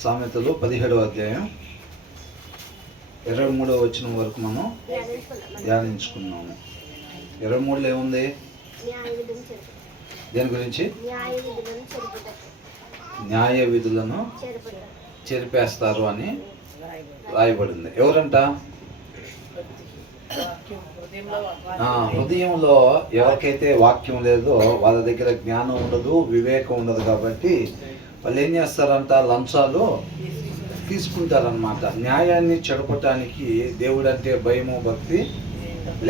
సామెతలు 17వ అధ్యాయం 23వ వచనం వరకు మనం ధ్యానించుకున్నాము. 23లో ఏముంది? దేని గురించి? న్యాయ విధులను చెరిపేస్తారు అని రాయబడింది. ఎవరంట? హృదయంలో ఎవరికైతే వాక్యం లేదో వాళ్ళ దగ్గర జ్ఞానం ఉండదు, వివేకం ఉండదు. కాబట్టి వాళ్ళు ఏం చేస్తారంట? లంచాలు తీసుకుంటారనమాట. న్యాయాన్ని చెడపటానికి దేవుడు అంటే భయము, భక్తి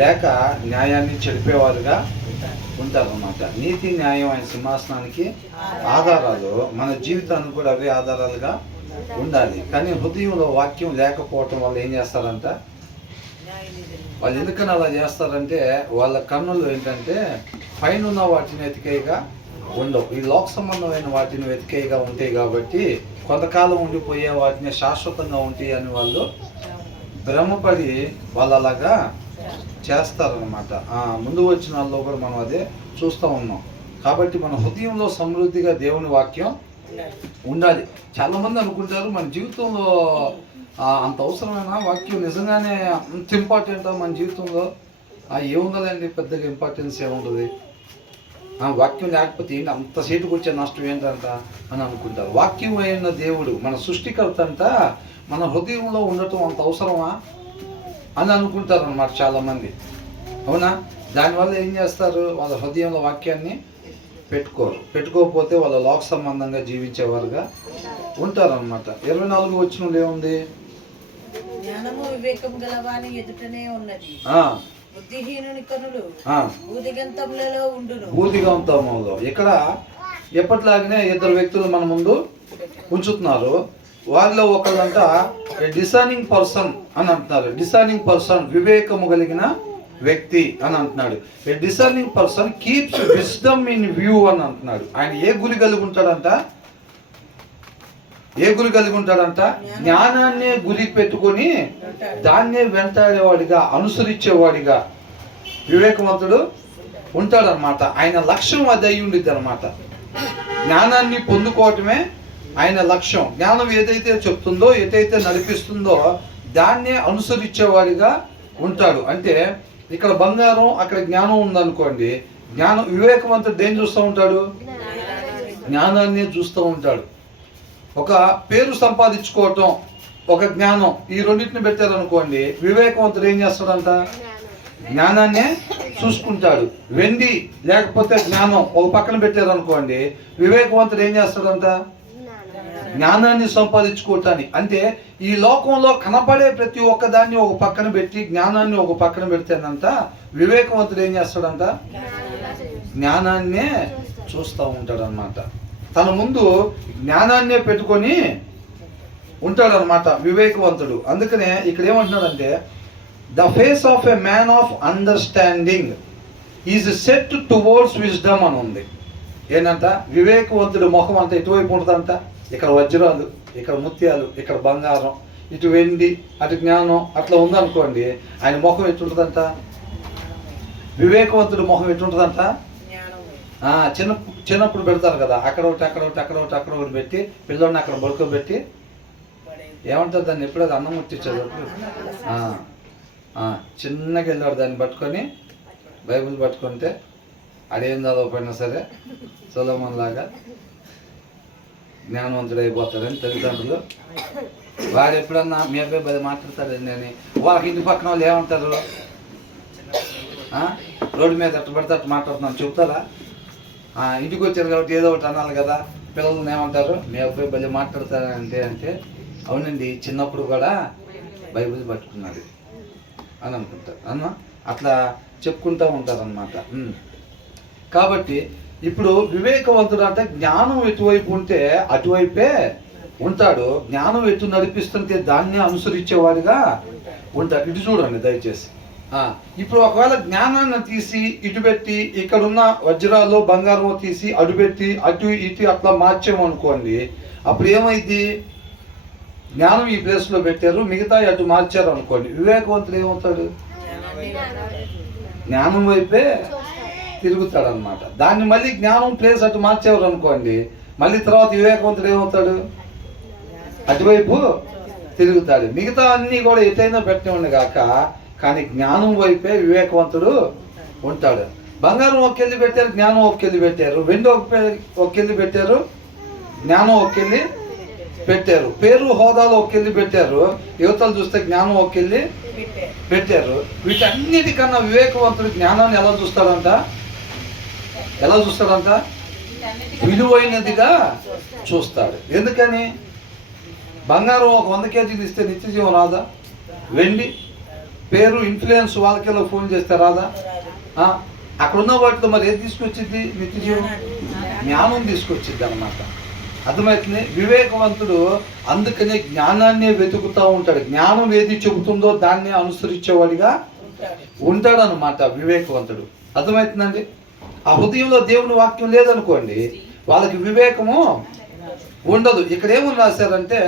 లేక న్యాయాన్ని చెడిపేవారుగా ఉంటారన్నమాట. నీతి న్యాయం ఆయన సింహాసనానికి ఆధారాలు. మన జీవితానికి కూడా అవే ఆధారాలుగా ఉండాలి. కానీ హృదయంలో వాక్యం లేకపోవటం వల్ల ఏం చేస్తారంట? వాళ్ళు ఎందుకని అలా చేస్తారంటే వాళ్ళ కన్నులు ఏంటంటే పైన ఉన్న వాటిని వెతికేయగా ఉండవు, ఈ లోక సంబంధమైన వాటిని వెతికేయగా ఉంటాయి. కాబట్టి కొంతకాలం ఉండిపోయే వాటిని శాశ్వతంగా ఉంటాయి అని వాళ్ళు భ్రమపడి వాళ్ళు అలాగా చేస్తారనమాట. ముందు వచ్చిన వాళ్ళలో కూడా మనం అదే చూస్తూ ఉన్నాం. కాబట్టి మన హృదయంలో సమృద్ధిగా దేవుని వాక్యం ఉండాలి. చాలామంది అనుకుంటారు మన జీవితంలో అంత అవసరమైన వాక్యం నిజంగానే అంత ఇంపార్టెంట్ మన జీవితంలో. ఏముండదండి, పెద్దగా ఇంపార్టెన్స్ ఏముంటుంది. వాక్యం లేకపోతే ఏంటి అంత సీటుకు వచ్చే నష్టం ఏంటంట అని అనుకుంటారు. వాక్యం అయిన దేవుడు మన సృష్టికర్త అంట మన హృదయంలో ఉండటం అంత అవసరమా అని అనుకుంటారు అన్నమాట చాలామంది. అవునా? దానివల్ల ఏం చేస్తారు? వాళ్ళ హృదయంలో వాక్యాన్ని పెట్టుకోకపోతే వాళ్ళ లోక సంబంధంగా జీవించేవారుగా ఉంటారన్నమాట. 24 వచనంలో ఏముంది? జ్ఞానము వివేకం గలవాని ఎదుటనే ఉన్నది, బుద్ధిహీనుని కనులు భూదిగంతములలో ఉండును. భూదిగంతములో ఇక్కడ ఎప్పటిలాగానే ఇద్దరు వ్యక్తులు మన ముందు ఉంచుతున్నారు. వారిలో ఒకళ్ళంట డిసైనింగ్ పర్సన్ అని అంటున్నారు. డిసైనింగ్ పర్సన్ వివేకము కలిగిన వ్యక్తి అని అంటున్నాడు. A designing person keeps wisdom in view అని అంటున్నాడు. ఆయన ఏ గురి కలిగి ఉంటాడంట? జ్ఞానాన్నే గురి పెట్టుకొని దాన్నే వెంటాడేవాడిగా, అనుసరించేవాడిగా వివేకవంతుడు ఉంటాడనమాట. ఆయన లక్ష్యం అది అయి ఉండిద్ది అనమాట. జ్ఞానాన్ని పొందుకోవటమే ఆయన లక్ష్యం. జ్ఞానం ఏదైతే చెప్తుందో, ఏదైతే నడిపిస్తుందో దాన్నే అనుసరించేవాడిగా ఉంటాడు. అంటే ఇక్కడ బంగారం, అక్కడ జ్ఞానం ఉందనుకోండి. వివేకవంతుడు దేన్ని చూస్తూ ఉంటాడు? జ్ఞానాన్ని చూస్తూ ఉంటాడు. ఒక పేరు సంపాదించుకోవటం, ఒక జ్ఞానం, ఈ రెండింటిని పెట్టారనుకోండి. వివేకవంతుడు ఏం చేస్తాడంట? జ్ఞానాన్నే చూసుకుంటాడు. వెండి లేకపోతే జ్ఞానం ఒక పక్కన పెట్టారనుకోండి. వివేకవంతుడు ఏం చేస్తాడంట? జ్ఞానాన్ని సంపాదించుకోవటానికి. అంటే ఈ లోకంలో కనపడే ప్రతి ఒక్కదాన్ని ఒక పక్కన పెట్టి జ్ఞానాన్ని ఒక పక్కన పెడితేనంట వివేకవంతుడు ఏం చేస్తాడంట? జ్ఞానాన్నే చూస్తూ ఉంటాడు అనమాట. తన ముందు జ్ఞానాన్నే పెట్టుకొని ఉంటాడనమాట వివేకవంతుడు. అందుకనే ఇక్కడ ఏమంటున్నాడంటే the face of a man of understanding is set towards wisdom అని ఉంది. ఏంటంట? వివేకవంతుడు ముఖం అంతా ఎటువైపు ఉంటుందంట? ఇక్కడ వజ్రాలు, ఇక్కడ ముత్యాలు, ఇక్కడ బంగారం, ఇటు వెండి, అటు జ్ఞానం, అట్లా ఉందనుకోండి. ఆయన ముఖం ఎటుంటుందంట? వివేకవంతుడు ముఖం ఎటుంటుందంట? చిన్నప్పుడు పెడతారు కదా, అక్కడ ఒకటి పెట్టి పిల్లోడిని అక్కడ పడుకోబెట్టి ఏమంటారు దాన్ని? ఎప్పుడో అన్నం ముట్టించారు. చిన్నగా వెళ్ళాడు, దాన్ని పట్టుకొని బైబిల్ పట్టుకుంటే అడేం చదవకపోయినా సరే సొలొమోన్ లాగా జ్ఞానవంతుడు అయిపోతాడని తల్లిదండ్రులు. వాడు ఎప్పుడన్నా మీ అబ్బాయి బది మాట్లాడతాడండి అని వాళ్ళకి ఇంటి పక్కన వాళ్ళు ఏమంటారు? రోడ్డు మీద అట్టు పడితే అట్టు మాట్లాడుతున్నాను చెప్తారా? ఇంటికి వచ్చారు కాబట్టి ఏదో ఒకటి అనాలి కదా. పిల్లల్ని ఏమంటారు? మీ అబ్బాయి బలి మాట్లాడతాడంటే అంటే అవునండి చిన్నప్పుడు కూడా బైబిల్ పట్టుకున్నాడు అని అనుకుంటారు. అట్లా చెప్పుకుంటూ ఉంటారనమాట. కాబట్టి ఇప్పుడు వివేకవంతుడు అంటే జ్ఞానం ఎటువైపు ఉంటే అటువైపే ఉంటాడు. జ్ఞానం ఎటు నడిపిస్తుంటే దాన్ని అనుసరించేవాడిగా ఉంటాడు. ఇటు చూడండి దయచేసి. ఇప్పుడు ఒకవేళ జ్ఞానాన్ని తీసి ఇటు పెట్టి ఇక్కడున్న వజ్రాలు బంగారం తీసి అటు పెట్టి అటు ఇటు అట్లా మార్చామనుకోండి. అప్పుడు ఏమైంది? జ్ఞానం ఈ ప్లేస్లో పెట్టారు, మిగతా అటు మార్చారు అనుకోండి. వివేకవంతుడు ఏమవుతాడు? జ్ఞానం వైపే తిరుగుతాడు అనమాట. దాన్ని మళ్ళీ జ్ఞానం ప్లేస్ అటు మార్చేవారు అనుకోండి. మళ్ళీ తర్వాత వివేకవంతుడు ఏమవుతాడు? అటువైపు తిరుగుతాడు. మిగతా అన్నీ కూడా ఎటైనా పెట్టిన కాక కానీ జ్ఞానం వైపే వివేకవంతుడు ఉంటాడు. బంగారం ఒక కెళ్ళి పెట్టారు, జ్ఞానం ఒక కెళ్ళి పెట్టారు. వెండి ఒక కెళ్ళి పెట్టారు, జ్ఞానం ఒక కెళ్ళి పెట్టారు. పేరు హోదాలో ఒక కెళ్ళి పెట్టారు, యువతలు చూస్తే జ్ఞానం ఒక కెళ్ళి పెట్టారు. వీటన్నిటికన్నా వివేకవంతుడు జ్ఞానాన్ని ఎలా చూస్తాడంట? విలువైనదిగా చూస్తాడు. ఎందుకని? బంగారం ఒక 100 కేజీలు ఇస్తే నిత్య జీవం రాదా? వెండి పేరు ఇన్ఫ్లుయెన్స్ వాళ్ళకెలా ఫోన్ చేస్తే రాదా? అక్కడ ఉన్న వాటితో మరి ఏది తీసుకొచ్చింది? నిత్య జీవం, జ్ఞానం తీసుకొచ్చింది అన్నమాట. అర్థమవుతుంది? వివేకవంతుడు అందుకనే జ్ఞానాన్ని వెతుకుతూ ఉంటాడు. జ్ఞానం ఏది చెబుతుందో దాన్ని అనుసరించేవాడిగా ఉంటాడు అన్నమాట వివేకవంతుడు. అర్థమవుతుందండి? ఆ హృదయంలో దేవుని వాక్యం లేదనుకోండి, వాళ్ళకి వివేకము ఉండదు. ఇక్కడ ఏమని రాశారంటే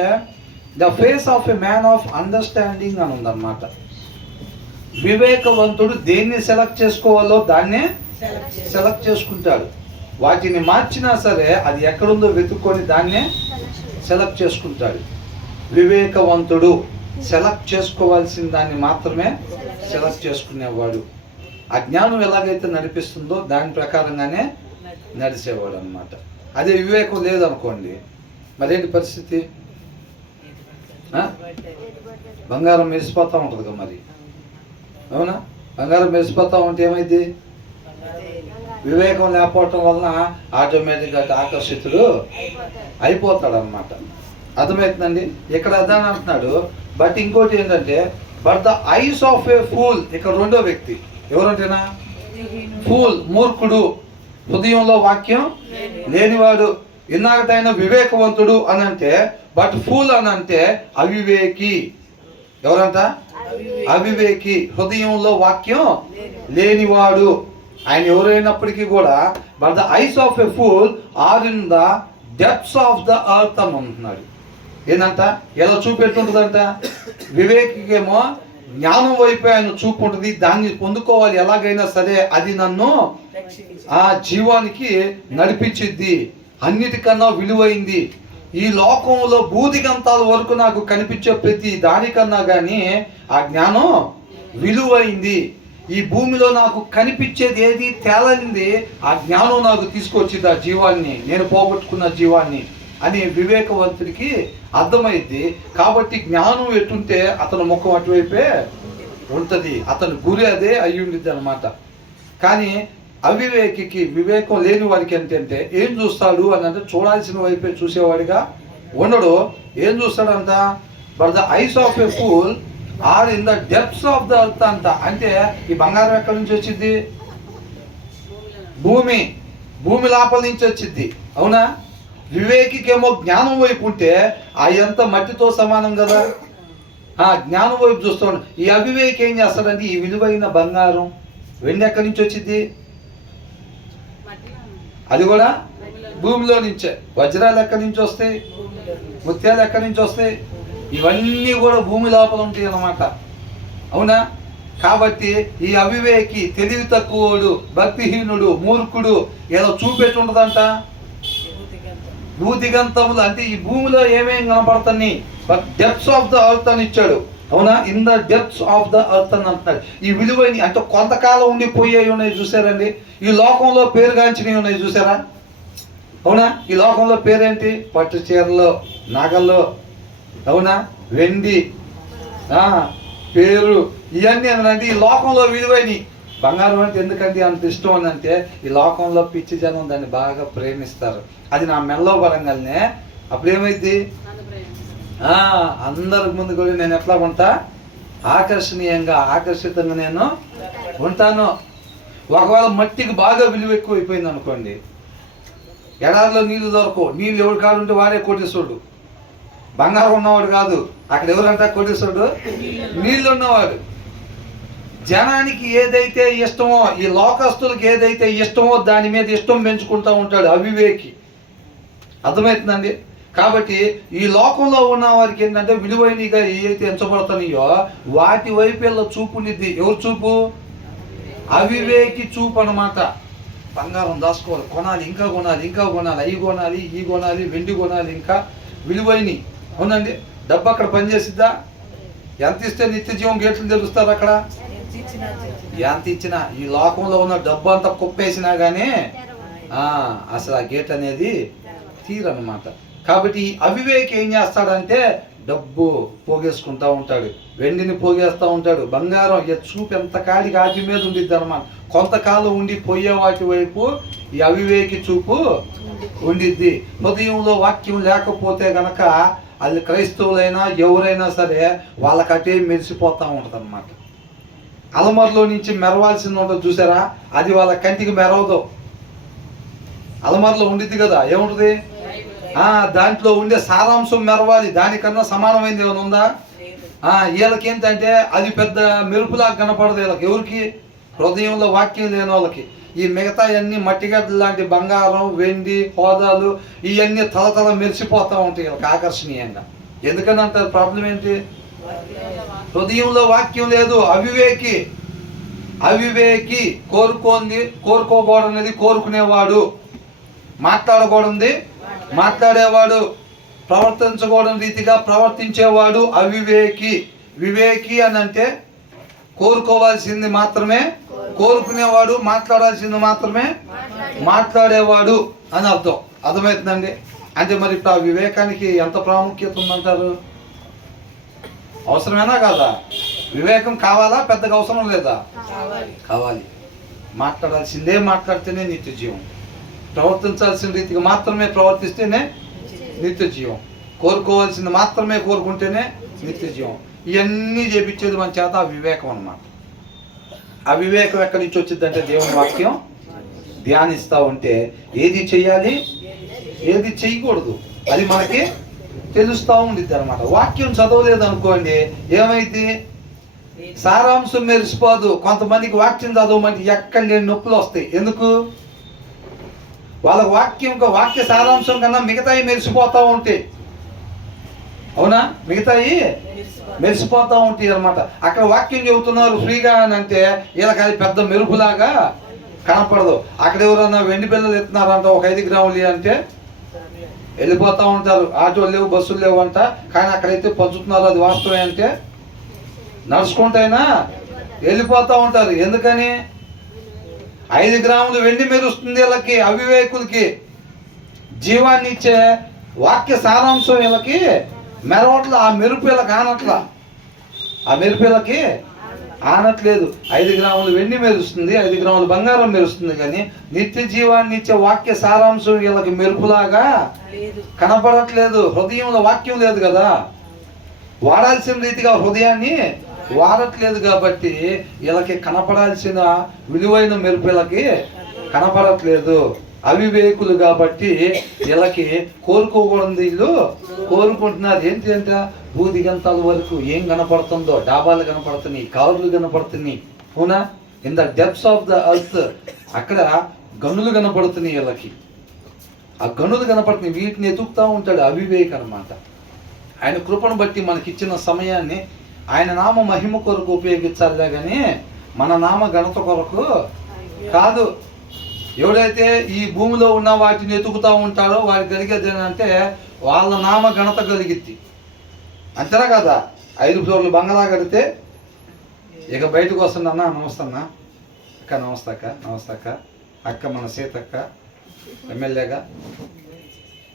the face of a man of understanding అని ఉందన్నమాట. వివేకవంతుడు దేన్ని సెలెక్ట్ చేసుకోవాలో దాన్నే సెలెక్ట్ చేసుకుంటాడు. వాటిని మార్చినా సరే అది ఎక్కడుందో వెతుక్కొని దాన్నే సెలెక్ట్ చేసుకుంటాడు. వివేకవంతుడు సెలెక్ట్ చేసుకోవాల్సిన దాన్ని మాత్రమే సెలెక్ట్ చేసుకునేవాడు. అజ్ఞానం ఎలాగైతే నడిపిస్తుందో దాని ప్రకారంగానే నడిచేవాడు అన్నమాట. అదే వివేకం లేదనుకోండి, మరేంటి పరిస్థితి? బంగారం మెరిసిపోతూ ఉంటుంది కదా మరి, అవునా? బంగారం మెరిసిపోతూ ఉంటే ఏమైంది? వివేకం లేకపోవటం వలన ఆటోమేటిక్గా ఆకర్షితుడు అయిపోతాడు అన్నమాట. అర్థమవుతుందండి? ఇక్కడ అదని అంటున్నాడు. బట్ ఇంకోటి ఏంటంటే but the eyes of A pool, ఇక్కడ రెండో వ్యక్తి ఎవరంటేనా? ఫూల్, మూర్ఖుడు, హృదయంలో వాక్యం లేనివాడు. ఇన్నాకటైనా వివేకవంతుడు అని అంటే, బట్ ఫూల్ అని అంటే అవివేకి. ఎవరంట? అవివేకి, హృదయంలో వాక్యం లేనివాడు. ఆయన ఎవరైనప్పటికీ కూడా but the eyes of a fool are in the depths of the earth అని అంటున్నాడు. ఏంటంట? ఎలా చూపెట్టుంటుందంట? వివేకికేమో జ్ఞానం వైపు ఆయన చూపు ఉంటుంది. దాన్ని పొందుకోవాలి ఎలాగైనా సరే, అది నన్ను ఆ జీవానికి నడిపించిద్ది, అన్నిటికన్నా విలువైంది. ఈ లోకంలో భూదిగంతాల వరకు నాకు కనిపించే ప్రతి దానికన్నా కానీ ఆ జ్ఞానం విలువైంది. ఈ భూమిలో నాకు కనిపించేది ఏది తేలనిది ఆ జ్ఞానం నాకు తీసుకొచ్చింది, ఆ జీవాన్ని, నేను పోగొట్టుకున్న జీవాన్ని అని వివేకవంతుడికి అర్థమైంది. కాబట్టి జ్ఞానం ఎట్టుంటే అతని ముఖం అటువైపే ఉంటుంది, అతని గురి అదే అయి ఉండిద్ది అనమాట. కానీ అవివేకికి, వివేకం లేని వారికి ఏంటంటే ఏం చూస్తాడు అని అంటే చూడాల్సిన వైపే చూసేవాడిగా ఉండడు. ఏం చూస్తాడంట? But the eyes of a fool are in the depths of the earth అంట. అంటే ఈ బంగారం ఎక్కడి నుంచి వచ్చింది? భూమి లోపల నుంచి వచ్చింది, అవునా? వివేకికేమో జ్ఞానం వైపు ఉంటే అయంతా మట్టితో సమానం కదా. జ్ఞానం వైపు చూస్తాడు. ఈ అవివేకి ఏం చేస్తాడంటే ఈ విలువైన బంగారం వెండి ఎక్కడి నుంచి వచ్చింది? అది కూడా భూమిలో నుంచే. వజ్రాలు ఎక్కడి నుంచి వస్తాయి? ముత్యాలు ఎక్కడి నుంచి వస్తాయి? ఇవన్నీ కూడా భూమి లోపల ఉంటాయి అన్నమాట, అవునా? కాబట్టి ఈ అవివేకి, తెలివి తక్కువడు, భక్తిహీనుడు, మూర్ఖుడు ఇలా చూపెట్టుండదంట భూదిగంతములు. అంటే ఈ భూమిలో ఏమేమి కనపడుతుంది? But depths of the earth అని ఇచ్చాడు, అవునా? In the depths of the earth అని అంటున్నాడు. ఈ విలువైన అంటే కొంతకాలం ఉండిపోయేవి ఉన్నాయి చూసారండి. ఈ లోకంలో పేరుగాంచినవి ఉన్నాయి చూసారా, అవునా? ఈ లోకంలో పేరేంటి? పట్టు చీరలు, నగలు, అవునా? వెండి, పేరు, ఇవన్నీ ఏంటంటే ఈ లోకంలో విలువైనవి. బంగారం అంటే ఎందుకంటే అంత ఇష్టం అని అంటే ఈ లోకంలో పిచ్చి జనం దాన్ని బాగా ప్రేమిస్తారు. అది నా మెల్లో పరంగానే అప్పుడు ఏమైంది? అందరికి ముందు కూడా నేను ఎట్లా ఉంటా? ఆకర్షణీయంగా, ఆకర్షితంగా నేను ఉంటాను. ఒకవేళ మట్టికి బాగా విలువ ఎక్కువైపోయింది అనుకోండి, ఎడారిలో నీళ్లు దొరకవు, నీళ్ళు ఎవడు కాడుంటే వాడే కోటేశ్వరుడు. బంగారం ఉన్నవాడు కాదు అక్కడ. ఎవరంటే కోటేశ్వరుడు? నీళ్ళు ఉన్నవాడు. జనానికి ఏదైతే ఇష్టమో, ఈ లోకస్తులకు ఏదైతే ఇష్టమో దాని మీద ఇష్టం పెంచుకుంటూ ఉంటాడు అవివేకి. అర్థమవుతుందండి? కాబట్టి ఈ లోకంలో ఉన్న వారికి ఏంటంటే విలువైనగా ఏవైతే ఎంచబడుతున్నాయో వాటి వైపు వీళ్ళ చూపు ఉండిద్ది. ఎవరు చూపు? అవివేకి చూపు అన్నమాట. బంగారం దాచుకోవాలి, కొనాలి, ఇంకా కొనాలి, ఇంకా కొనాలి, అవి కొనాలి, ఈ కొనాలి, వెండి కొనాలి, ఇంకా విలువైనవి. అవునండి. డబ్బు అక్కడ పనిచేసిద్దా? ఎంత ఇస్తే నిత్య జీవం గేట్లు తెరుస్తారు అక్కడ? ఎంత ఇచ్చినా ఈ లోకంలో ఉన్న డబ్బు అంతా కుప్పేసినా కానీ అసలు ఆ గేట్ అనేది తీరనమాట. కాబట్టి అవివేకి ఏం చేస్తాడంటే డబ్బు పోగేసుకుంటా ఉంటాడు, వెండిని పోగేస్తూ ఉంటాడు, బంగారం చూపు ఎంత కాడికి ఆటి మీద ఉండిద్ది అనమాట. కొంతకాలం ఉండి పోయే వాటి వైపు ఈ అవివేకి చూపు ఉండిద్ది. హృదయంలో వాక్యం లేకపోతే గనక అది క్రైస్తవులైనా ఎవరైనా సరే వాళ్ళకటే మెరిసిపోతూ ఉంటుంది అనమాట. అలమరలో నుంచి మెరవాల్సింది ఉంటుంది చూసారా, అది వాళ్ళ కంటికి మెరవదు. అలమరలో ఉండిద్ది కదా, ఏముంటుంది? దాంట్లో ఉండే సారాంశం మెరవాలి, దానికన్నా సమానమైనది ఏమైనా ఉందా? వీళ్ళకేంటంటే అది పెద్ద మెరుపులాగా కనపడదు వీళ్ళకి. ఎవరికి? హృదయంలో వాక్యం లేని వాళ్ళకి. ఈ మిగతా అన్ని మట్టిగడ్డలు లాంటి బంగారం, వెండి, హోదాలు ఇవన్నీ తలతల మెరిసిపోతూ ఉంటాయి వీళ్ళకి ఆకర్షణీయంగా. ఎందుకని అంటారు? ప్రాబ్లం ఏంటి? హృదయంలో వాక్యం లేదు. అవివేకి కోరుకోకూడనిది కోరుకునేవాడు, మాట్లాడకూడనిది మాట్లాడేవాడు, ప్రవర్తించకూడని రీతిగా ప్రవర్తించేవాడు అవివేకి. వివేకి అని అంటే కోరుకోవాల్సింది మాత్రమే కోరుకునేవాడు, మాట్లాడాల్సింది మాత్రమే మాట్లాడేవాడు అని అర్థం. అర్థమవుతుందండి? అంటే మరి ఇప్పుడు ఆ వివేకానికి ఎంత ప్రాముఖ్యత ఉందంటారు? అవసరమేనా కాదా? వివేకం కావాలా? పెద్దగా అవసరం లేదా? కావాలి. మాట్లాడాల్సిందే మాట్లాడితేనే నిత్య జీవం, ప్రవర్తించాల్సిన రీతిగా మాత్రమే ప్రవర్తిస్తేనే నిత్య జీవం, కోరుకోవాల్సింది మాత్రమే కోరుకుంటేనే నిత్య జీవం. ఇవన్నీ చేపించేది మన చేత వివేకం అన్నమాట. ఆ వివేకం ఎక్కడి నుంచి వచ్చిందంటే దేవుని వాక్యం ధ్యానిస్తూ ఉంటే ఏది చెయ్యాలి, ఏది చెయ్యకూడదు అది మనకి తెలుస్తూ ఉండిద్ది అనమాట. వాక్యం చదవలేదు అనుకోండి, ఏమైంది? సారాంశం మెరిసిపోదు. కొంతమందికి వాక్యం చదవమంటే ఎక్కడ లేని నొప్పులు వస్తాయి. ఎందుకు? వాళ్ళ వాక్య సారాంశం కన్నా మిగతాయి మెరిసిపోతూ ఉంటాయి. అవునా? మిగతాయి మెరిసిపోతూ ఉంటాయి అనమాట. అక్కడ వాక్యం చెబుతున్నారు ఫ్రీగా అని అంటే వీళ్ళకి అది పెద్ద మెరుపులాగా కనపడదు. అక్కడ ఎవరన్నా వెండి బిళ్ళలు ఎత్తున్నారంట, ఒక 5 గ్రాములు అంటే వెళ్ళిపోతూ ఉంటారు. ఆటోలు లేవు, బస్సులు లేవు అంట, కానీ అక్కడైతే పంచుతున్నారు. అది వాస్తవమే అంటే నడుచుకుంటైనా వెళ్ళిపోతూ ఉంటారు. ఎందుకని? 5 గ్రాములు వెండి మెరుస్తుంది వీళ్ళకి, అవివేకులకి. జీవాన్ని ఇచ్చే వాక్య సారాంశం వీళ్ళకి మెరవట్ల. ఆ మెరుపు వీళ్ళకి ఆనట్ల, ఆ మెరుపు వీళ్ళకి ఆనట్లేదు. 5 గ్రాములు వెండి మెరుస్తుంది, 5 గ్రాములు బంగారం మెరుస్తుంది, కానీ నిత్య జీవాన్ని ఇచ్చే వాక్య సారాంశం వీళ్ళకి మెరుపులాగా కనపడట్లేదు. హృదయంలో వాక్యం లేదు కదా, వాడాల్సిన రీతిగా హృదయాన్ని వాడట్లేదు. కాబట్టి వీళ్ళకి కనపడాల్సిన విలువైన మెరుపు వీళ్ళకి కనపడట్లేదు. అవివేకులు కాబట్టి వీళ్ళకి కోరుకోకూడదు వీళ్ళు కోరుకుంటున్నారు. ఏంటి అంటే భూదిగంతాల వరకు ఏం కనపడుతుందో, డాబాలు కనపడుతున్నాయి, కార్లు కనపడుతున్నాయి. అవునా? In the depths of the earth అక్కడ గనులు కనపడుతున్నాయి వీళ్ళకి. ఆ గనులు కనపడుతున్నాయి, వీటిని ఎతుకుతూ ఉంటాడు అవివేక్ అనమాట. ఆయన కృపను బట్టి మనకిచ్చిన సమయాన్ని ఆయన నామ మహిమ కొరకు ఉపయోగించాలే కానీ మన నామ ఘనత కొరకు కాదు. ఎవడైతే ఈ భూమిలో ఉన్న వాటిని ఎతుకుతూ ఉంటారో వారికి కలిగేది ఏంటంటే వాళ్ళ నామ ఘనత కలిగిద్ది. అంతేనా కదా? 5 ఫ్లోర్లు బంగళా కడితే ఇక బయటకు వస్తుందన్నా, నమస్తే అన్న, అక్క నమస్తే అక్క, నమస్తే అక్క, అక్క మన సీతక్క ఎమ్మెల్యేగా,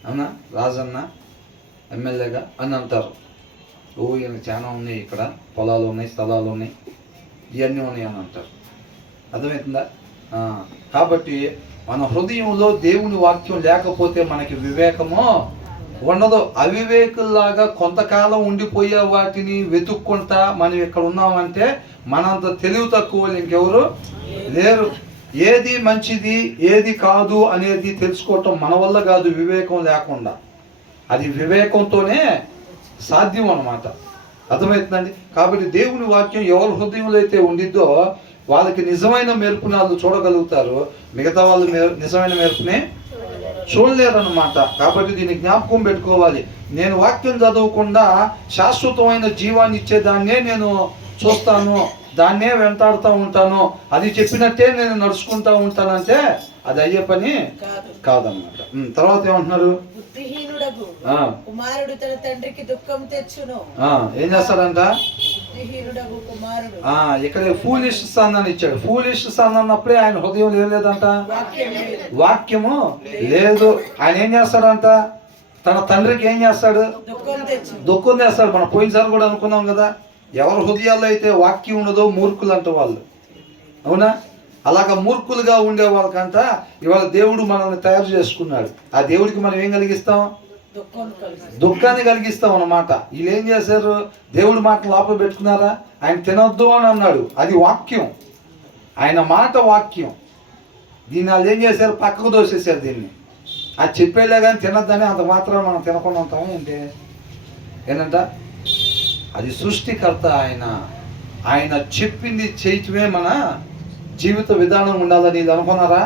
అవునా, రాజన్న ఎమ్మెల్యేగా అని అంటారు. ఈయన చాలా ఉన్నాయి, ఇక్కడ పొలాలు ఉన్నాయి, స్థలాలు ఉన్నాయి, ఇవన్నీ ఉన్నాయి అని అంటారు. అర్థమవుతుందా? కాబట్టి మన హృదయంలో దేవుని వాక్యం లేకపోతే మనకి వివేకము ఉండదు. అవివేకుల్లాగా కొంతకాలం ఉండిపోయే వాటిని వెతుక్కుంటా మనం ఇక్కడ ఉన్నామంటే మనంత తెలివి తక్కువ ఇంకెవరు లేరు. ఏది మంచిది ఏది కాదు అనేది తెలుసుకోవటం మన వల్ల కాదు, వివేకం లేకుండా. అది వివేకంతోనే సాధ్యం అన్నమాట. అర్థమవుతుందండి? కాబట్టి దేవుని వాక్యం ఎవరి హృదయంలో అయితే ఉండిద్దో వాళ్ళకి నిజమైన మెరుపుని వాళ్ళు చూడగలుగుతారు, మిగతా వాళ్ళు నిజమైన మెరుపుని చూడలేరు అన్నమాట. కాబట్టి దీన్ని జ్ఞాపకం పెట్టుకోవాలి. నేను వాక్యం చదవకుండా శాశ్వతమైన జీవాన్ని ఇచ్చేదాన్నే నేను చూస్తాను, దాన్నే వెంటాడుతూ ఉంటాను, అది చెప్పినట్టే నేను నడుచుకుంటూ ఉంటానంటే అది అయ్యే పని కాదన్నమాట. తర్వాత ఏమంటున్నారు? బుద్ధిహీనుడగు కుమారుడు తన తండ్రికి దుఃఖం తెచ్చును. ఏం చేస్తాడంట? బుద్ధిహీనుడగు కుమారుడు. ఇక్కడ ఫూలిష్ సన్ అని ఇచ్చాడు. ఫూలిష్ సన్ అన్నప్పుడే ఆయన హృదయం ఏం లేదంట, వాక్యము లేదు. ఆయన ఏం చేస్తాడంట? తన తండ్రికి ఏం చేస్తాడు? దుఃఖం తెస్తాడు. మనం పోయినసారి కూడా అనుకున్నాం కదా, ఎవరి హృదయాల్లో అయితే వాక్యం ఉండదో మూర్ఖులు అంట వాళ్ళు. అవునా? అలాగా మూర్ఖులుగా ఉండే వాళ్ళకంట ఇవాళ దేవుడు మనల్ని తయారు చేసుకున్నాడు. ఆ దేవుడికి మనం ఏం కలిగిస్తాం? దుఃఖాన్ని కలిగిస్తాం అన్నమాట. వీళ్ళు ఏం చేశారు? దేవుడి మాట లోపల పెట్టుకున్నారా? ఆయన తినొద్దు అని అన్నాడు, అది వాక్యం, ఆయన మాట వాక్యం. దీన్ని వాళ్ళు ఏం చేశారు? పక్కకు దోసేశారు దీన్ని. అది చెప్పేలే కానీ తినొద్దని అంత మాత్రం మనం తినకుండా ఉంటాం ఏంటి? ఏంటంట? అది సృష్టికర్త ఆయన. ఆయన చెప్పింది చేయటమే మన జీవిత విధానం ఉండాలని ఇది అనుకున్నారా?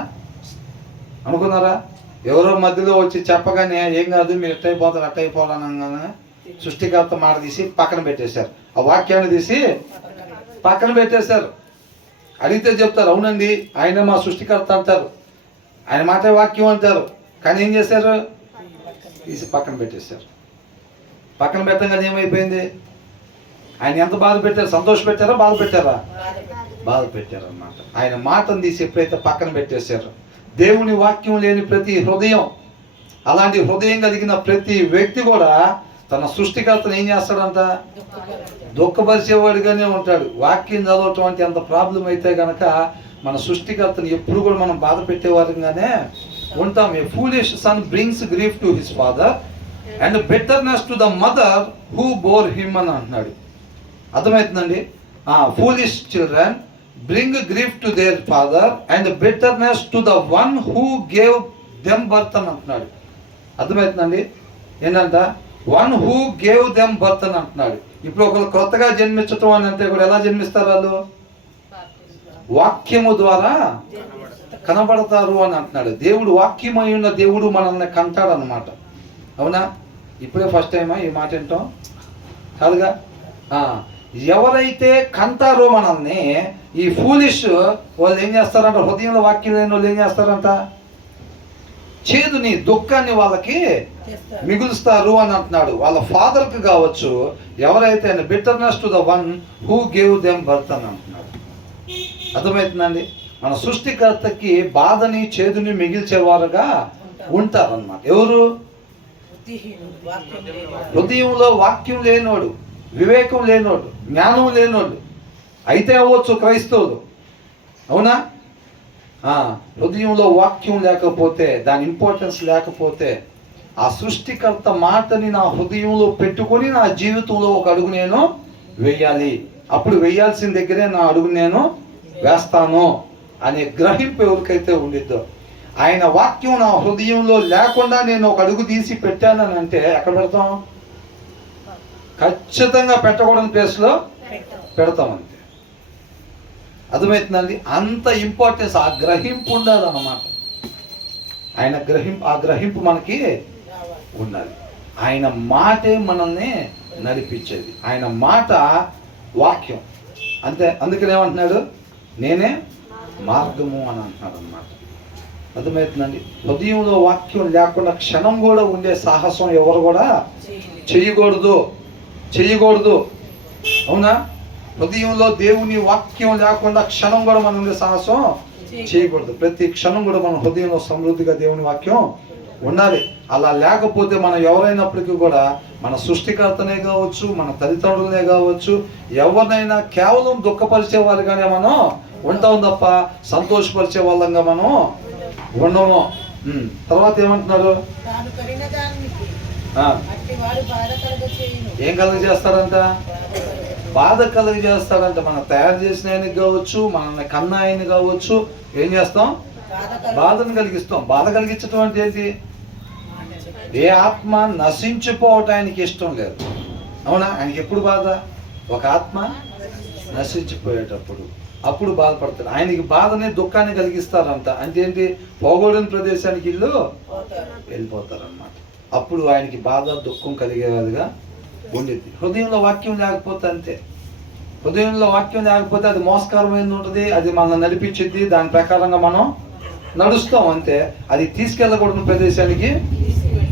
ఎవరో మధ్యలో వచ్చి చెప్పగానే ఏం కాదు మీరు ఎట్టయిపోతారు అట్టయిపోవాలనగానే సృష్టికర్త మాట తీసి పక్కన పెట్టేశారు. ఆ వాక్యాన్ని తీసి పక్కన పెట్టేశారు. అడిగితే చెప్తారు అవునండి ఆయన మా సృష్టికర్త అంటారు, ఆయన మాటే వాక్యం అంటారు. కానీ ఏం చేశారు? తీసి పక్కన పెట్టేశారు. పక్కన పెట్టగానే ఏమైపోయింది? ఆయన ఎంత బాధ పెట్టారు? సంతోష పెట్టారా? బాధ పెట్టారా? బాధ పెట్టారన్నమాట. ఆయన మాటను తీసి ఎప్పుడైతే పక్కన పెట్టేశారు, దేవుని వాక్యం లేని ప్రతి హృదయం, అలాంటి హృదయం కలిగిన ప్రతి వ్యక్తి కూడా తన సృష్టికర్తను ఏం చేస్తాడంట? దుఃఖపరిచేవాడిగానే ఉంటాడు. వాక్యం చదవటం అంటే ఎంత ప్రాబ్లం అయితే గనక మన సృష్టికర్తను ఎప్పుడు కూడా మనం బాధ పెట్టేవారిగానే ఉంటాం. A foolish son brings grief to his father and bitterness to the mother who bore him అని అంటున్నాడు. అర్థమవుతుందండి? Foolish children bring grief to their father and bitterness to the one who gave them birth అని అంటున్నాడు. అర్థమవుతుందండి? ఏంటంట? One who gave them birth అని అంటున్నాడు. ఇప్పుడు ఒకరు కొత్తగా జన్మించటం అని అంటే కూడా ఎలా జన్మిస్తారు? వాళ్ళు వాక్యము ద్వారా కనబడతారు అని అంటున్నాడు. దేవుడు వాక్యమై ఉన్న దేవుడు మనల్ని కంటాడు అన్నమాట. అవునా? ఇప్పుడే ఫస్ట్ టైమా ఈ మాట వింటాం కాదుగా. ఎవరైతే కంటారో మనల్ని, ఈ ఫూలిష్ వాళ్ళు ఏం చేస్తారంట? హృదయంలో వాక్యం లేని వాళ్ళు ఏం చేస్తారంట? చేదుని దుఃఖాన్ని వాళ్ళకి మిగులుస్తారు అని అంటున్నాడు. వాళ్ళ ఫాదర్కి కావచ్చు, ఎవరైతే bitterness to the one who gave them birth అని అంటున్నాడు. అర్థమవుతుందండి? మన సృష్టికర్తకి బాధని చేదుని మిగిల్చేవారుగా ఉంటారన్నమాట. ఎవరు? హృదయంలో వాక్యం లేనోడు, వివేకం లేనోడు, జ్ఞానం లేనోడు అయితే అవ్వచ్చు క్రైస్తవులు. అవునా? హృదయంలో వాక్యం లేకపోతే, దాని ఇంపార్టెన్స్ లేకపోతే, ఆ సృష్టికర్త మాటని నా హృదయంలో పెట్టుకొని నా జీవితంలో ఒక అడుగు నేను వేయాలి, అప్పుడు వేయాల్సిన దగ్గరే నా అడుగు నేను వేస్తాను అనే గ్రహింపు ఎవరికైతే ఉండిద్దో, ఆయన వాక్యం నా హృదయంలో లేకుండా నేను ఒక అడుగు తీసి పెట్టానని అంటే ఎక్కడ పెడతాం? ఖచ్చితంగా పెట్టకూడని ప్లేస్లో పెడతాం అంతే. అర్థమవుతుందండి? అంత ఇంపార్టెన్స్ ఆ గ్రహింపు ఉండాలి అన్నమాట. ఆ గ్రహింపు మనకి ఉండాలి. ఆయన మాటే మనల్ని నడిపించేది. ఆయన మాట వాక్యం అంతే. అందుకని ఏమంటున్నాడు? నేనే మార్గము అని అంటున్నాడు అన్నమాట. అర్థమవుతుందండి? హృదయంలో వాక్యం లేకుండా క్షణం కూడా ఉండే సాహసం ఎవరు కూడా చెయ్యకూడదు. అవునా? హృదయంలో దేవుని వాక్యం లేకుండా క్షణం కూడా మనం ఉండే సాహసం చేయకూడదు. ప్రతి క్షణం కూడా మన హృదయంలో సమృద్ధిగా దేవుని వాక్యం ఉండాలి. అలా లేకపోతే మనం ఎవరైనప్పటికీ కూడా మన సృష్టికర్తనే కావచ్చు, మన తల్లిదండ్రులనే కావచ్చు, ఎవరినైనా కేవలం దుఃఖపరిచే వాళ్ళుగానే మనం ఉంటాం తప్ప సంతోషపరిచే వాళ్ళంగా మనం ఉండము. తర్వాత ఏమంటున్నారు? ఏం కలుగజేస్తాడంట? బాధ కలుగజేస్తాడంట. మనం తయారు చేసిన ఆయనకి కావచ్చు, మనల్ని కన్న ఆయన కావచ్చు, ఏం చేస్తాం? బాధను కలిగిస్తాం. బాధ కలిగించడం అంటే ఏంటి? ఏ ఆత్మ నశించిపోవటానికి ఇష్టం లేదు. అవునా? ఆయనకి ఎప్పుడు బాధ? ఒక ఆత్మ నశించిపోయేటప్పుడు అప్పుడు బాధపడతాడు. ఆయనకి బాధని దుఃఖాన్ని కలిగిస్తారంట. అంటే ఏంటి? పోగొడిన ప్రదేశానికి ఇల్లు వెళ్ళిపోతారన్నమాట. అప్పుడు ఆయనకి బాధ దుఃఖం కలిగేదిగా ఉండిద్ది. హృదయంలో వాక్యం లేకపోతే అంతే. హృదయంలో వాక్యం లేకపోతే అది మోసకరమైనది ఉంటుంది, అది మనల్ని నడిపించిద్ది, దాని ప్రకారంగా మనం నడుస్తాం అంతే. అది తీసుకెళ్ళకూడని ప్రదేశానికి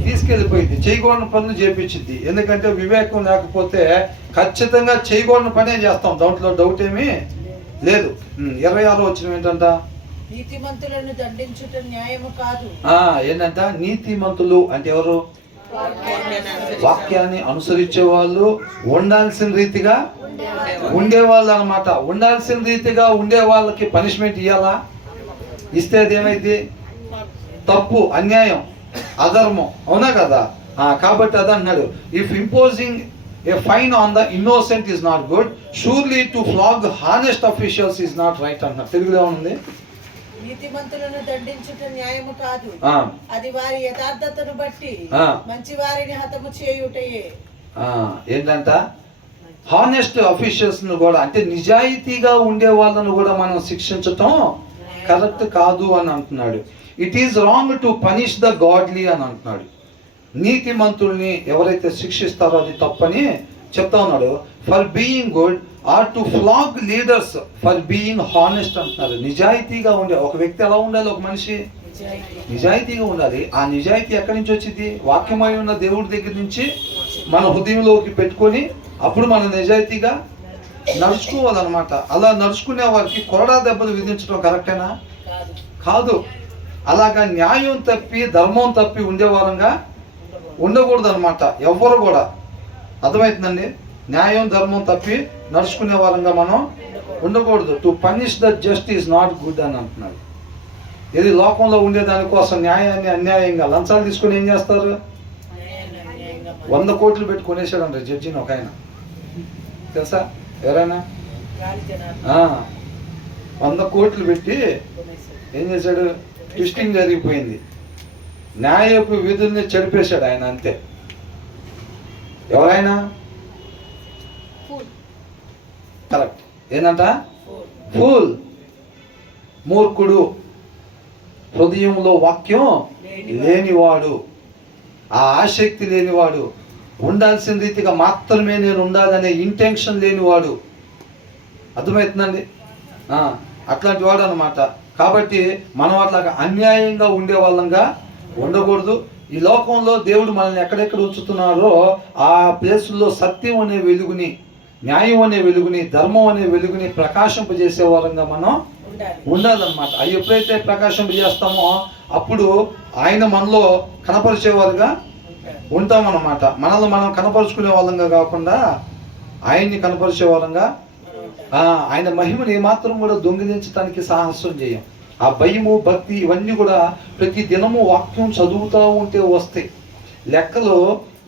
తీసుకెళ్ళిపోయింది, చేయకూడని పనులు చేపించింది. ఎందుకంటే వివేకం లేకపోతే ఖచ్చితంగా చేయకూడని పనే చేస్తాం, దాంట్లో డౌట్ ఏమీ లేదు. 26వ వచనం ఏంటంట? నీతిమంతులను దండించుట న్యాయము కాదు. ఏంటంట? నీతిమంతులు అంటే ఎవరు? వాక్యాన్ని అనుసరించే వాళ్ళు, ఉండాల్సిన రీతిగా ఉండేవాళ్ళు అనమాట. ఉండాల్సిన రీతిగా ఉండే వాళ్ళకి పనిష్మెంట్ ఇవ్వాలా? ఇస్తే ఏమైంది? తప్పు, అన్యాయం, అధర్మం, అవునా కదా? కాబట్టి అది అన్నాడు, if imposing A fine on the innocent is not good, surely to flag honest officials is not right అన్నారు. తెలుగులో ఉంది, నీతిమంతులను దండించుట న్యాయము కాదు, అది వారి యథార్థతను బట్టి మంచి వారిని హతము చేయుటయే. ఏంటంట? హానెస్ట్ అఫీషియల్స్ ను కూడా, అంటే నిజాయితీగా ఉండే వాళ్ళను కూడా మనం శిక్షించటం కరెక్ట్ కాదు అని అంటున్నాడు. It is wrong to punish the godly అని అంటున్నాడు. నీతిమంతుల్ని ఎవరైతే శిక్షిస్తారో అది తప్పని చెప్తా ఉన్నాడు. For being good or to flag leaders for being honest అంటున్నారు. నిజాయితీగా ఉండే ఒక వ్యక్తి ఎలా ఉండాలి? ఒక మనిషి నిజాయితీగా ఉండాలి. ఆ నిజాయితీ ఎక్కడి నుంచి వచ్చింది? వాక్యమై ఉన్న దేవుడి దగ్గర నుంచి మన హృదయంలోకి పెట్టుకొని అప్పుడు మనం నిజాయితీగా నడుచుకోవాలన్నమాట. అలా నడుచుకునే వారికి కొరడా దెబ్బలు విధించడం కరెక్టేనా? కాదు. అలాగా న్యాయం తప్పి ధర్మం తప్పి ఉండేవారంగా ఉండకూడదు అనమాట ఎవ్వరు కూడా. అర్థమవుతుందండి? న్యాయం ధర్మం తప్పి నడుచుకునే వారంగా మనం ఉండకూడదు. To punish the just is not good అని అంటున్నాడు. ఇది లోకంలో ఉండే దానికోసం న్యాయాన్ని అన్యాయంగా లంచాలు తీసుకుని ఏం చేస్తారు? 100 కోట్లు పెట్టి కొనేసాడంట జడ్జిని ఒక ఆయన, తెలుసా? ఎవరైనా 100 కోట్లు పెట్టి ఏం చేశాడు? ట్విస్టింగ్ జరిగిపోయింది, న్యాయపు విధుల్ని చెడిపేశాడు ఆయన, అంతే. ఎవరైనా కరెక్ట్ ఏంటంట? ఫూల్, మూర్ఖుడు, హృదయంలో వాక్యం లేనివాడు, ఆ ఆసక్తి లేనివాడు, ఉండాల్సిన రీతిగా మాత్రమే నేను ఉండాలనే ఇంటెన్షన్ లేనివాడు. అర్థమవుతుందండి? అట్లాంటి వాడు అనమాట. కాబట్టి మనం అట్లా అన్యాయంగా ఉండే వాళ్ళంగా ఉండకూడదు. ఈ లోకంలో దేవుడు మనల్ని ఎక్కడెక్కడ ఉంచుతున్నారో ఆ ప్లేసుల్లో సత్యం అనే వెలుగుని, న్యాయం అనే వెలుగుని, ధర్మం అనే వెలుగుని ప్రకాశింపజేసే వారంగా మనం ఉండాలన్నమాట. అవి ఎప్పుడైతే ప్రకాశింపజేస్తామో అప్పుడు ఆయన మనలో కనపరిచేవారుగా ఉంటామన్నమాట. మనల్ని మనం కనపరుచుకునే వాళ్ళంగా కాకుండా ఆయన్ని కనపరిచే వాళ్ళంగా, ఆయన మహిమని ఏమాత్రం కూడా దొంగిలించడానికి సాహసం చేయం. ఆ భయము, భక్తి ఇవన్నీ కూడా ప్రతి దినము వాక్యం చదువుతూ ఉంటే వస్తాయి. లెక్కలు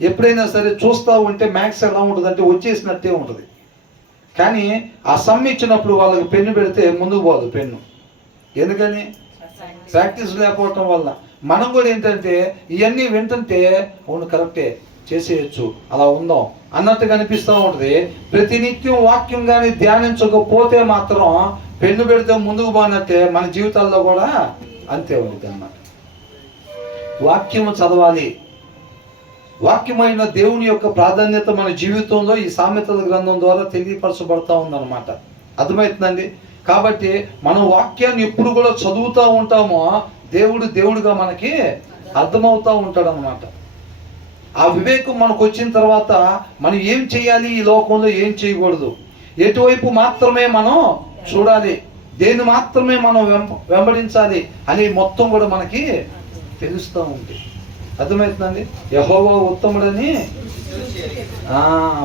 ఎప్పుడైనా సరే చూస్తూ ఉంటే మ్యాథ్స్ ఎలా ఉంటుంది అంటే వచ్చేసినట్టే ఉంటుంది. కానీ ఆ సమ్ ఇచ్చినప్పుడు వాళ్ళకి పెన్ను పెడితే ముందుకు పోదు పెన్ను. ఎందుకని? ప్రాక్టీస్ లేకపోవటం వల్ల. మనం కూడా ఏంటంటే ఇవన్నీ వింటుంటే అవును కరెక్టే చేసేయచ్చు, అలా ఉందాం అన్నట్టుగా అనిపిస్తూ ఉంటుంది. ప్రతినిత్యం వాక్యం కానీ ధ్యానించకపోతే మాత్రం పెన్ను పెడితే ముందుకు పోనట్టే మన జీవితాల్లో కూడా అంతే ఉంటుంది అన్నమాట. వాక్యము చదవాలి. వాక్యమైన దేవుని యొక్క ప్రాధాన్యత మన జీవితంలో ఈ సామెతల గ్రంథం ద్వారా తెలియపరచబడతా ఉందన్నమాట. అర్థమవుతుందండి? కాబట్టి మనం వాక్యాన్ని ఎప్పుడు కూడా చదువుతూ ఉంటామో దేవుడుగా మనకి అర్థమవుతూ ఉంటాడు అన్నమాట. ఆ వివేకం మనకు వచ్చిన తర్వాత మనం ఏం చేయాలి, ఈ లోకంలో ఏం చేయకూడదు, ఎటువైపు మాత్రమే మనం చూడాలి, దేన్ని మాత్రమే మనం వెంబడించాలి అని మొత్తం కూడా మనకి తెలుస్తూ ఉంది. అర్థమవుతుందండి? యెహోవా ఉత్తముడని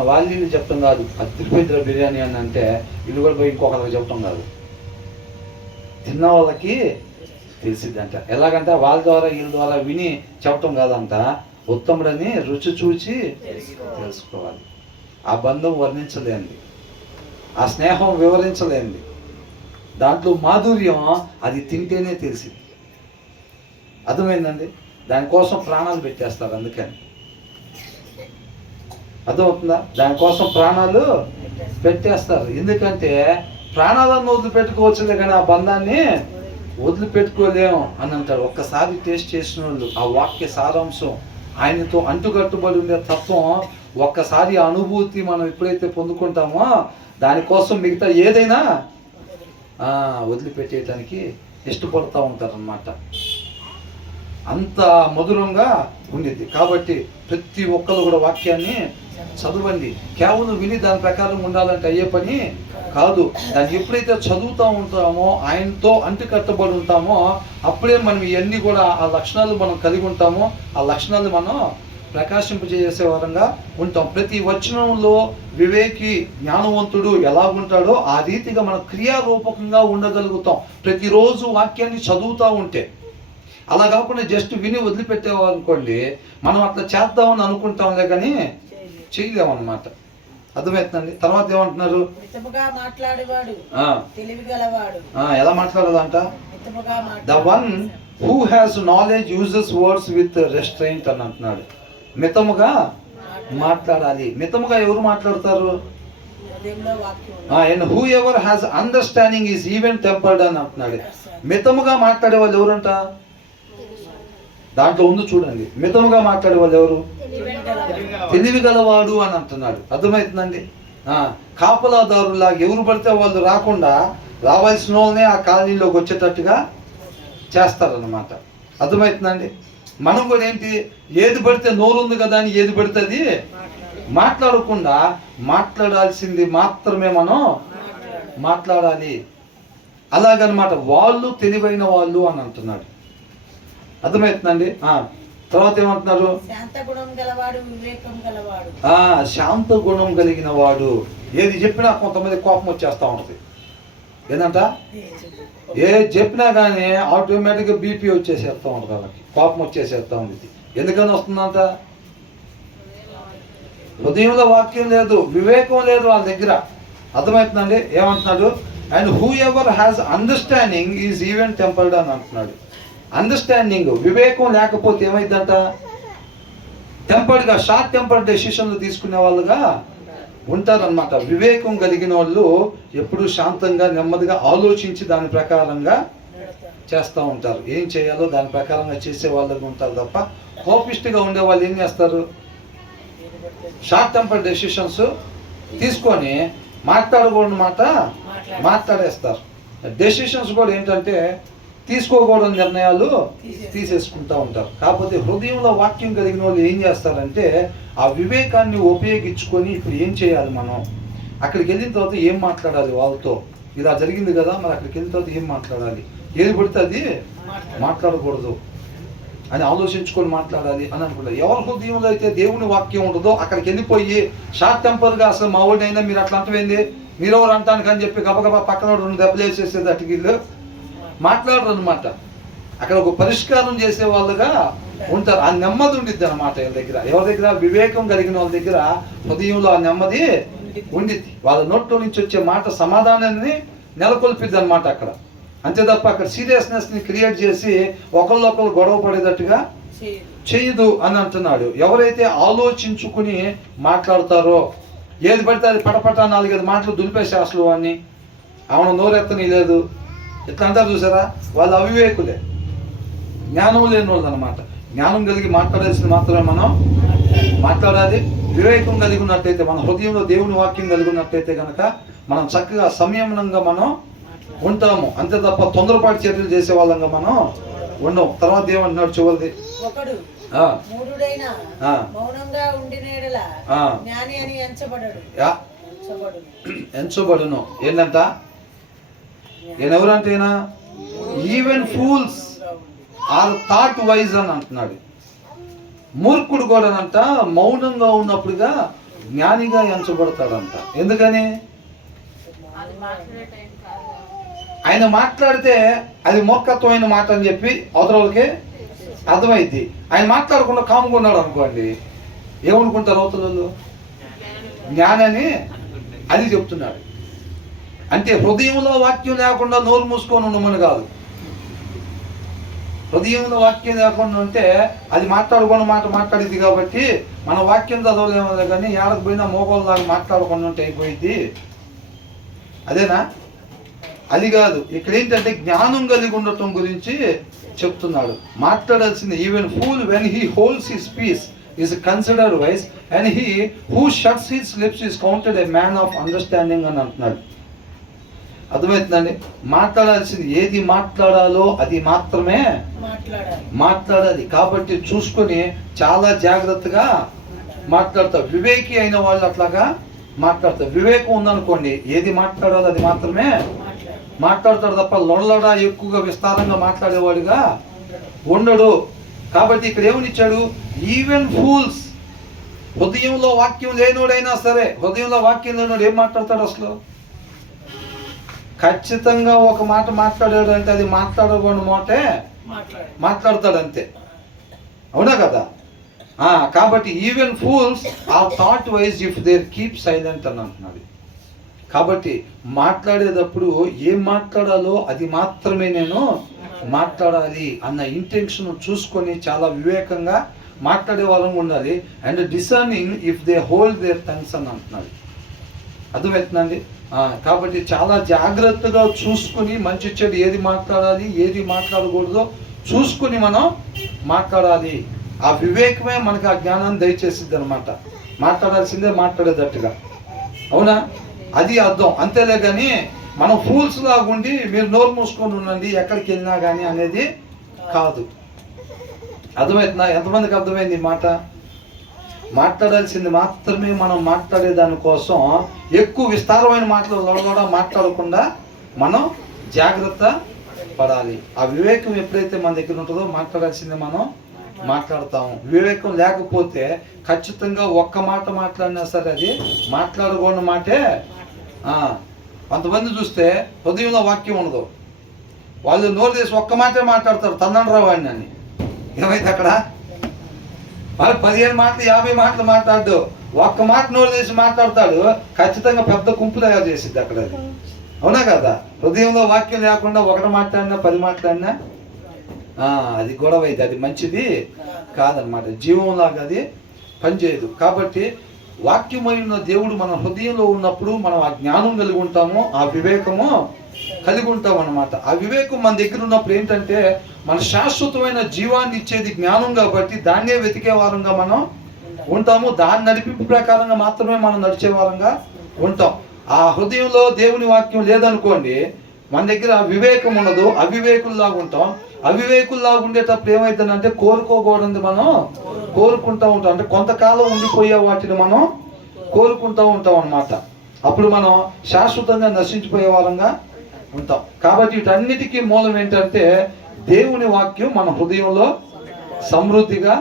వాళ్ళు చెప్పడం కాదు, అద్దరిపోయిద్ర బిర్యానీ అని అంటే ఇది కూడా పోయి ఇంకొకరికి చెప్పడం కాదు, తిన్న వాళ్ళకి తెలిసిద్దంట. ఎలాగంటే వాళ్ళ ద్వారా వీళ్ళ ద్వారా విని చెప్పటం కాదంట, ఉత్తముడని రుచి చూచి తెలుసుకోవాలి. ఆ బంధం వర్ణించలేంది, ఆ స్నేహం వివరించలేంది, దాంట్లో మాధుర్యం అది తింటేనే తెలిసింది. అర్థమైందండి? దానికోసం ప్రాణాలు పెట్టేస్తారు. అందుకని అర్థమవుతుందా? దానికోసం ప్రాణాలు పెట్టేస్తారు. ఎందుకంటే ప్రాణాలను వదిలిపెట్టుకోవచ్చులే కానీ ఆ బంధాన్ని వదిలిపెట్టుకోలేము అని అంటాడు. ఒక్కసారి టేస్ట్ చేసిన వాళ్ళు ఆ వాక్య సారాంశం, ఆయనతో అంటుకట్టుబడి ఉండే తత్వం, ఒక్కసారి అనుభూతి మనం ఎప్పుడైతే పొందుకుంటామో దానికోసం మిగతా ఏదైనా వదిలిపెట్టేయటానికి ఇష్టపడుతూ ఉంటారనమాట. అంత మధురంగా ఉండిద్ది. కాబట్టి ప్రతి ఒక్కరు కూడా వాక్యాన్ని చదవండి. కేవలం విని దాని ప్రకారం ఉండాలంటే అయ్యే పని కాదు. దాన్ని ఎప్పుడైతే చదువుతూ ఉంటామో, ఆయనతో అంటుకట్టబడి ఉంటామో, అప్పుడే మనం ఇవన్నీ కూడా ఆ లక్షణాలు మనం కలిగి ఉంటామో, ఆ లక్షణాలు మనం ప్రకాశింపజేసే వారంగా ఉంటాం. ప్రతి వచనంలో వివేకి జ్ఞానవంతుడు ఎలా ఉంటాడో ఆ రీతిగా మనం క్రియారూపకంగా ఉండగలుగుతాం ప్రతిరోజు వాక్యాన్ని చదువుతూ ఉంటే. అలా కాకుండా జస్ట్ విని వదిలిపెట్టేవారు అనుకోండి, మనం అట్లా చేద్దామని అనుకుంటాంలే కానీ చేయలేమన్నమాట. అర్థమవుతుందండి. తర్వాత ఏమంటున్నారు? మాట్లాడేవాడు తెలివి గలవాడు. ఎలా మాట్లాడాలంట? The one who has knowledge uses words with restraint అని అంటున్నాడు. మితముగా మాట్లాడాలి. మితముగా ఎవరు మాట్లాడతారు? And whoever has understanding is even tempered అని అంటున్నాడు. మితముగా మాట్లాడే వాళ్ళు ఎవరంట? దాంట్లో ఉంది చూడండి. మితముగా మాట్లాడే వాళ్ళు ఎవరు? తెలివి గలవాడు అని అంటున్నాడు. అర్థమవుతుందండి. కాపలాదారులాగా ఎవరు పడితే వాళ్ళు రాకుండా రావాల్సిన వాళ్ళనే ఆ కాలనీలోకి వచ్చేటట్టుగా చేస్తారన్నమాట. అర్థమవుతుందండి. మనం కూడా ఏంటి, ఏది పడితే నోరు ఉంది కదా అని ఏది పడితే అది మాట్లాడకుండా మాట్లాడాల్సింది మాత్రమే మనం మాట్లాడాలి. అలాగనమాట. వాళ్ళు తెలివైన వాళ్ళు అని అంటున్నాడు. అర్థమవుతుందండి. తర్వాత ఏమంటున్నారు? శాంత గుణం కలిగిన వాడు. ఏది చెప్పినా కొంతమంది కోపం వచ్చేస్తూ ఉంటుంది. ఏంటంట? ఏది చెప్పినా కానీ ఆటోమేటిక్గా బీపీ వచ్చేసేస్తూ ఉంటుంది. వాళ్ళకి కోపం వచ్చేసేస్తూ ఉంది. ఎందుకని వస్తుందంట? హృదయంలో వాక్యం లేదు, వివేకం లేదు వాళ్ళ దగ్గర. అర్థమవుతుందండి. ఏమంటున్నాడు? And whoever has understanding is even tempered అని అంటున్నాడు. అండర్స్టాండింగ్, వివేకం లేకపోతే ఏమైందంట? టెంపర్డ్గా, షార్ట్ టెంపర్ డెసిషన్లు తీసుకునే వాళ్ళుగా ఉంటారనమాట. వివేకం కలిగిన వాళ్ళు ఎప్పుడూ శాంతంగా నెమ్మదిగా ఆలోచించి దాని ప్రకారంగా చేస్తూ ఉంటారు. ఏం చేయాలో దాని ప్రకారంగా చేసే వాళ్ళగా ఉంటారు తప్ప కోపిస్ట్గా ఉండే వాళ్ళు ఏం చేస్తారు? షార్ట్ టెంపర్ డెసిషన్స్ తీసుకొని మాట్లాడకూడని మాట మాట్లాడేస్తారు. డెసిషన్స్ కూడా ఏంటంటే తీసుకోకూడని నిర్ణయాలు తీసేసుకుంటూ ఉంటారు. కాకపోతే హృదయంలో వాక్యం కలిగిన వాళ్ళు ఏం చేస్తారంటే ఆ వివేకాన్ని ఉపయోగించుకొని ఇప్పుడు ఏం చేయాలి, మనం అక్కడికి వెళ్ళిన తర్వాత ఏం మాట్లాడాలి వాళ్ళతో, ఇలా జరిగింది కదా, మరి అక్కడికి వెళ్ళిన తర్వాత ఏం మాట్లాడాలి, ఏది పడితే అది మాట్లాడకూడదు అని ఆలోచించుకొని మాట్లాడాలి అని అనుకుంటారు. ఎవరి హృదయంలో అయితే దేవుని వాక్యం ఉండదో అక్కడికి వెళ్ళిపోయి షార్ట్ టెంపర్గా అసలు మా ఊడినైనా మీరు అట్లా అంటవేంది, మీరెవరు అంటానికి అని చెప్పి గబగబా పక్కన 2 దెబ్బలు వేసేసేది అటుకీళ్ళు మాట్లాడరు అనమాట. అక్కడ ఒక పరిష్కారం చేసే వాళ్ళుగా ఉంటారు. ఆ నెమ్మది ఉండిద్ది అనమాట వీళ్ళ దగ్గర. ఎవరి దగ్గర? వివేకం కలిగిన వాళ్ళ దగ్గర హృదయంలో ఆ నెమ్మది ఉండిద్ది. వాళ్ళ నోట్లో నుంచి వచ్చే మాట సమాధానాన్ని నెలకొల్పిద్ది అనమాట అక్కడ. అంతే తప్ప అక్కడ సీరియస్నెస్ని క్రియేట్ చేసి ఒకళ్ళొకరు గొడవ పడేటట్టుగా చేయదు అని అంటున్నాడు. ఎవరైతే ఆలోచించుకుని మాట్లాడతారో, ఏది పడితే అది పటపట 4-5 మాటలు దులిపేసే అసలు అని ఆమె నోరెత్తని లేదు ఇట్లా అంటారు చూసారా, వాళ్ళు అవివేకులే, జ్ఞానం లేని వాళ్ళు అనమాట. జ్ఞానం కలిగి మాట్లాడాల్సింది మాత్రమే మనం మాట్లాడాలి. వివేకం కలిగి ఉన్నట్టయితే, మన హృదయంలో దేవుని వాక్యం కలిగి ఉన్నట్టయితే కనుక మనం చక్కగా సంయమనంగా మనం ఉంటాము. అంతే తప్ప తొందరపాటు చర్యలు చేసే వాళ్ళంగా మనం ఉండవు. తర్వాత ఏమంటున్నాడు చివరిది? ఎంచబడును. ఏంటంట? ఎవరంటేనా? Even fools are thought wise అని అంటున్నాడు. మూర్ఖుడు కూడానంట మౌనంగా ఉన్నప్పుడుగా జ్ఞానిగా ఎంచబడతాడంట. ఎందుకని? ఆయన మాట్లాడితే అది మూర్ఖత్వమైన మాట అని చెప్పి అవతల వాళ్ళకి అర్థమైద్ది. ఆయన మాట్లాడకుండా కాముకున్నాడు అనుకోండి, ఏమనుకుంటారు అవతల వాళ్ళు? జ్ఞానని అది చెప్తున్నాడు. అంటే హృదయంలో వాక్యం లేకుండా నోరు మూసుకొని ఉండమని కాదు. హృదయంలో వాక్యం లేకుండా ఉంటే అది మాట్లాడుకున్న మాట మాట్లాడింది కాబట్టి మన వాక్యం చదవలేమో కానీ ఏడకు పోయినా మోగోళ్ళలాగా మాట్లాడకుండా ఉంటే అయిపోయింది. అదేనా? అది కాదు. ఇక్కడ ఏంటంటే జ్ఞానం కలిగి ఉండటం గురించి చెప్తున్నాడు. మాట్లాడాల్సింది even fool when he holds his peace is considered wise and he who shuts his lips is counted a man of understanding అని అంటున్నాడు. అర్థమవుతుందండి? మాట్లాడాల్సింది ఏది మాట్లాడాలో అది మాత్రమే మాట్లాడాలి. కాబట్టి చూసుకొని చాలా జాగ్రత్తగా మాట్లాడతారు. వివేకి అయిన వాళ్ళు అట్లాగా మాట్లాడతారు. వివేకం ఉందనుకోండి, ఏది మాట్లాడాలో అది మాత్రమే మాట్లాడతాడు తప్ప లొడలొడ ఎక్కువగా విస్తారంగా మాట్లాడేవాడుగా ఉండడు. కాబట్టి ఇక్కడ ఏమనిచ్చాడు? Even fools. హృదయంలో వాక్యం లేనోడైనా సరే, హృదయంలో వాక్యం లేనోడు ఏం మాట్లాడతాడు అసలు? ఖచ్చితంగా ఒక మాట మాట్లాడాడు అంటే అది మాట్లాడకూడని మాటే మాట్లాడతాడు అంతే. అవునా కదా? కాబట్టి even fools are thought wise if they keep silent అని అంటున్నాడు. కాబట్టి మాట్లాడేటప్పుడు ఏం మాట్లాడాలో అది మాత్రమే నేను మాట్లాడాలి అన్న ఇంటెన్షన్ చూసుకొని చాలా వివేకంగా మాట్లాడే వాళ్ళం ఉండాలి. And discerning if they hold their tongues అని అంటున్నాడు. అర్థమవుతుందండి? కాబట్టి చాలా జాగ్రత్తగా చూసుకుని మంచి చెడు ఏది మాట్లాడాలి ఏది మాట్లాడకూడదో చూసుకుని మనం మాట్లాడాలి. ఆ వివేకమే మనకు ఆ జ్ఞానాన్ని దయచేసిద్ది అనమాట. మాట్లాడాల్సిందే మాట్లాడేటట్టుగా. అవునా? అది అర్థం. అంతేలే కానీ మనం ఫూల్స్ లాగుండి మీరు నోరు మూసుకొని ఉండండి ఎక్కడికి వెళ్ళినా కానీ అనేది కాదు. అర్థమవుతుందా? ఎంతమందికి అర్థమైంది ఈ మాట? మాట్లాడాల్సింది మాత్రమే మనం మాట్లాడే దానికోసం ఎక్కువ విస్తారమైన మాటలు కూడా మాట్లాడకుండా మనం జాగ్రత్త పడాలి. ఆ వివేకం ఎప్పుడైతే మన దగ్గర ఉంటుందో మాట్లాడాల్సింది మనం మాట్లాడతాము. వివేకం లేకపోతే ఖచ్చితంగా ఒక్క మాట మాట్లాడినా సరే అది మాట్లాడకూడని మాటే. కొంతమంది చూస్తే హృదయంలో వాక్యం ఉండదు, వాళ్ళు నోరు తీసి ఒక్క మాటే మాట్లాడతారు, తన్నండి రావాడిని అని. ఏమైతే అక్కడ వాళ్ళు 15 మాటలు 50 మాటలు మాట్లాడు, ఒక్క మాట నోరు తీసి మాట్లాడతాడు, ఖచ్చితంగా పెద్ద గుంపు తయారు చేసిద్ది అక్కడ. అది అవునా కదా? హృదయంలో వాక్యం లేకుండా ఒకటి మాట్లాడినా 10 మాట్లాడినా అది గొడవ అయితే అది మంచిది కాదనమాట. జీవంలాగా అది పనిచేయదు. కాబట్టి వాక్యమైన దేవుడు మన హృదయంలో ఉన్నప్పుడు మనం ఆ జ్ఞానం కలిగి ఉంటాము, ఆ వివేకము కలిగి ఉంటాం అన్నమాట. ఆ వివేకం మన దగ్గర ఉన్నప్పుడు ఏంటంటే మన శాశ్వతమైన జీవాన్ని ఇచ్చేది జ్ఞానం కాబట్టి దాన్నే వెతికే వారంగా మనం ఉంటాము. దాని నడిపింపు ప్రకారంగా మాత్రమే మనం నడిచే వారంగా ఉంటాం. ఆ హృదయంలో దేవుని వాక్యం లేదనుకోండి, మన దగ్గర వివేకం ఉండదు, అవివేకుల్లాగా ఉంటాం. అవివేకుల్లాగా ఉండేటప్పుడు ఏమవుతుందంటే కోరుకోకూడదు మనం కోరుకుంటూ ఉంటాం. అంటే కొంతకాలం ఉండిపోయే వాటిని మనం కోరుకుంటూ ఉంటాం అన్నమాట. అప్పుడు మనం శాశ్వతంగా నశించిపోయే వారంగా ఉంటాం. కాబట్టి వీటన్నిటికీ మూలం ఏంటంటే దేవుని వాక్యం మన హృదయంలో సమృద్ధిగా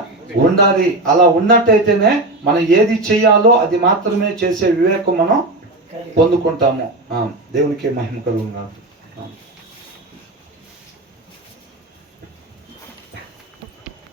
ఉండాలి. అలా ఉన్నట్టయితేనే మనం ఏది చేయాలో అది మాత్రమే చేసే వివేకం మనం పొందుకుంటాము. దేవునికి మహిమ కలుగును గాక.